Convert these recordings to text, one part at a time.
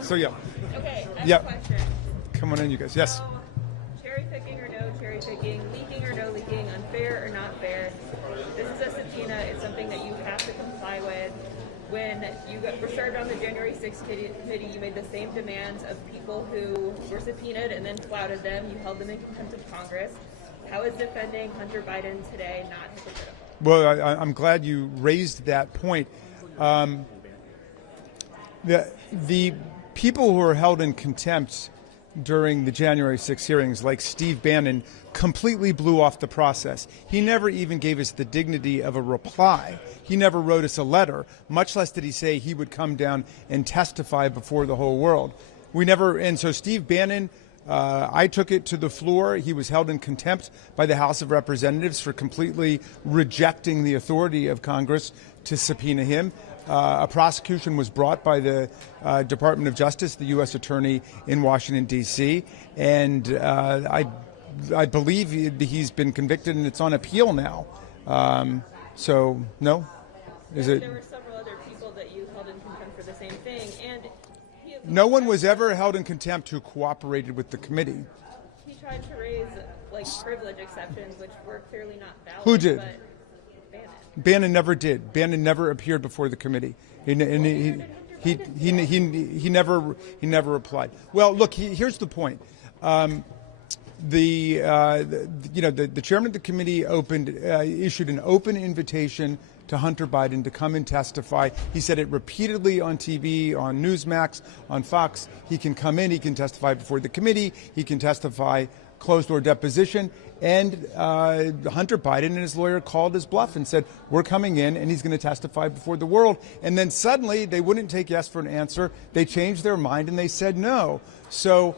So yeah. Okay, I have Yeah. a question. Come on in, you guys. Yes. So, cherry picking or no cherry picking, leaking or no leaking, unfair or not fair. This is a subpoena. It's something that you have to comply with. When you were served on the January 6th committee, you made the same demands of people who were subpoenaed and then flouted them. You held them in contempt of Congress. How is defending Hunter Biden today not hypocritical? Well, I'm glad you raised that point. The people who were held in contempt during the January 6 hearings, like Steve Bannon, completely blew off the process. He never even gave us the dignity of a reply. He never wrote us a letter, much less did he say he would come down and testify before the whole world. And so Steve Bannon, I took it to the floor. He was held in contempt by the House of Representatives for completely rejecting the authority of Congress to subpoena him. A prosecution was brought by the Department of Justice, the U.S. Attorney in Washington, D.C., and I believe he's been convicted and it's on appeal now. So, no? Is it? There were several other people that you held in contempt for the same thing, and no one was ever held in contempt who cooperated with the committee. He tried to raise privilege exceptions, which were clearly not valid. Who did? But Bannon never did. Bannon never appeared before the committee. He never applied. Well, look, here's the point. The chairman of the committee issued an open invitation to Hunter Biden to come and testify. He said it repeatedly on TV, on Newsmax, on Fox. He can come in, he can testify before the committee, he can testify closed-door deposition. And Hunter Biden and his lawyer called his bluff and said, we're coming in and he's going to testify before the world. And then suddenly they wouldn't take yes for an answer. They changed their mind and they said no. So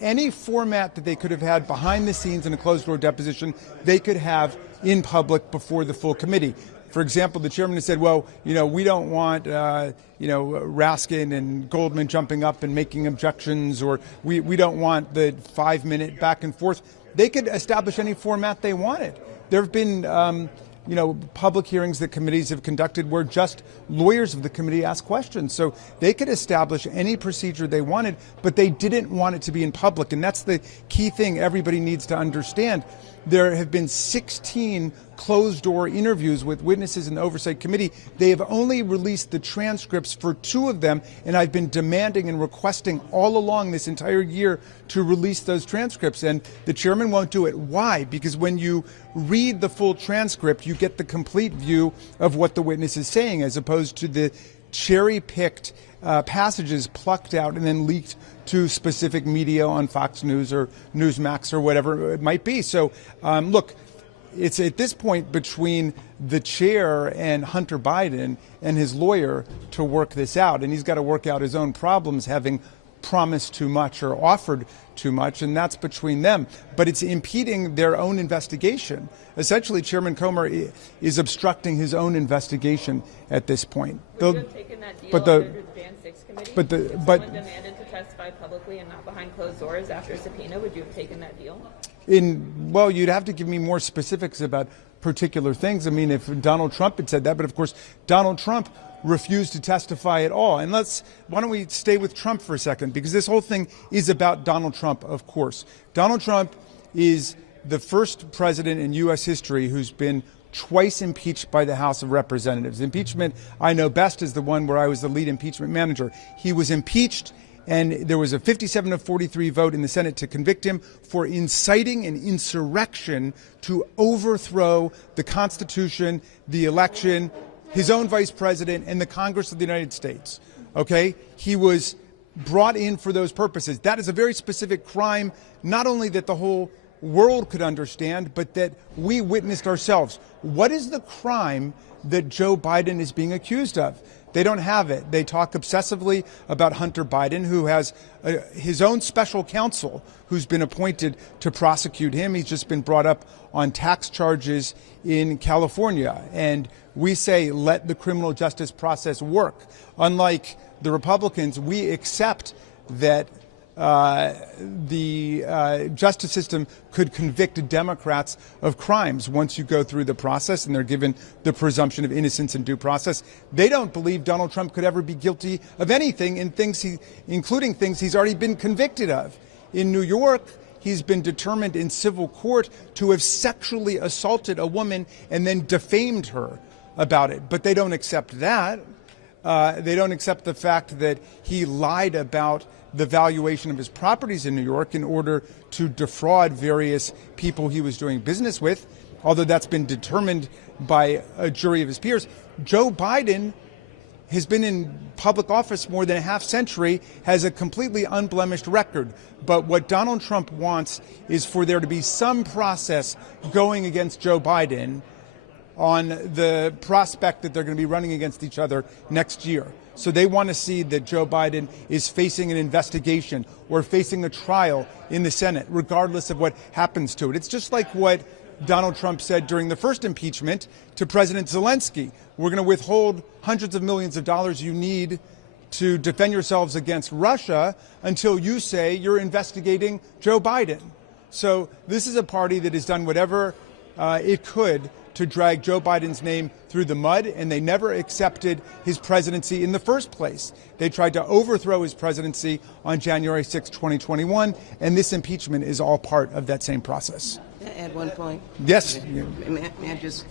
any format that they could have had behind the scenes in a closed-door deposition, they could have in public before the full committee. For example, the chairman has said, well, we don't want, Raskin and Goldman jumping up and making objections, or we don't want the 5-minute back and forth. They could establish any format they wanted. There have been, public hearings that committees have conducted where just lawyers of the committee ask questions. So they could establish any procedure they wanted, but they didn't want it to be in public. And that's the key thing everybody needs to understand. There have been 16 closed-door interviews with witnesses in the Oversight Committee. They have only released the transcripts for 2 of them, and I've been demanding and requesting all along this entire year to release those transcripts, and the chairman won't do it. Why? Because when you read the full transcript, you get the complete view of what the witness is saying, as opposed to the cherry-picked passages plucked out and then leaked to specific media on Fox News or Newsmax or whatever it might be. So, look, it's at this point between the chair and Hunter Biden and his lawyer to work this out. And he's got to work out his own problems, having promised too much or offered too much, and that's between them. But it's impeding their own investigation. Essentially, Chairman Comer is obstructing his own investigation at this point. Would you have taken that deal under the Jan 6 committee? If someone demanded to testify publicly and not behind closed doors after a subpoena, would you have taken that deal? Well, you'd have to give me more specifics about particular things. I mean, if Donald Trump had said that, but of course, Donald Trump refused to testify at all. And why don't we stay with Trump for a second? Because this whole thing is about Donald Trump, of course. Donald Trump is the first president in U.S. history who's been twice impeached by the House of Representatives. Impeachment, I know best, is the one where I was the lead impeachment manager. He was impeached, and there was a 57-43 vote in the Senate to convict him for inciting an insurrection to overthrow the Constitution, the election, his own vice president, and the Congress of the United States. Okay? He was brought in for those purposes. That is a very specific crime, not only that the whole world could understand, but that we witnessed ourselves. What is the crime that Joe Biden is being accused of? They don't have it. They talk obsessively about Hunter Biden, who has his own special counsel who's been appointed to prosecute him. He's just been brought up on tax charges in California. And we say, let the criminal justice process work. Unlike the Republicans, we accept that the justice system could convict Democrats of crimes once you go through the process and they're given the presumption of innocence and due process. They don't believe Donald Trump could ever be guilty of anything, including things he's already been convicted of. In New York, he's been determined in civil court to have sexually assaulted a woman and then defamed her about it. But they don't accept that. They don't accept the fact that he lied about the valuation of his properties in New York in order to defraud various people he was doing business with, although that's been determined by a jury of his peers. Joe Biden has been in public office more than a half century, has a completely unblemished record. But what Donald Trump wants is for there to be some process going against Joe Biden on the prospect that they're going to be running against each other next year. So they want to see that Joe Biden is facing an investigation or facing a trial in the Senate, regardless of what happens to it. It's just like what Donald Trump said during the first impeachment to President Zelensky. We're going to withhold hundreds of millions of dollars you need to defend yourselves against Russia until you say you're investigating Joe Biden. So this is a party that has done whatever it could to drag Joe Biden's name through the mud, and they never accepted his presidency in the first place. They tried to overthrow his presidency on January 6, 2021, and this impeachment is all part of that same process. At one point. Yes. May I just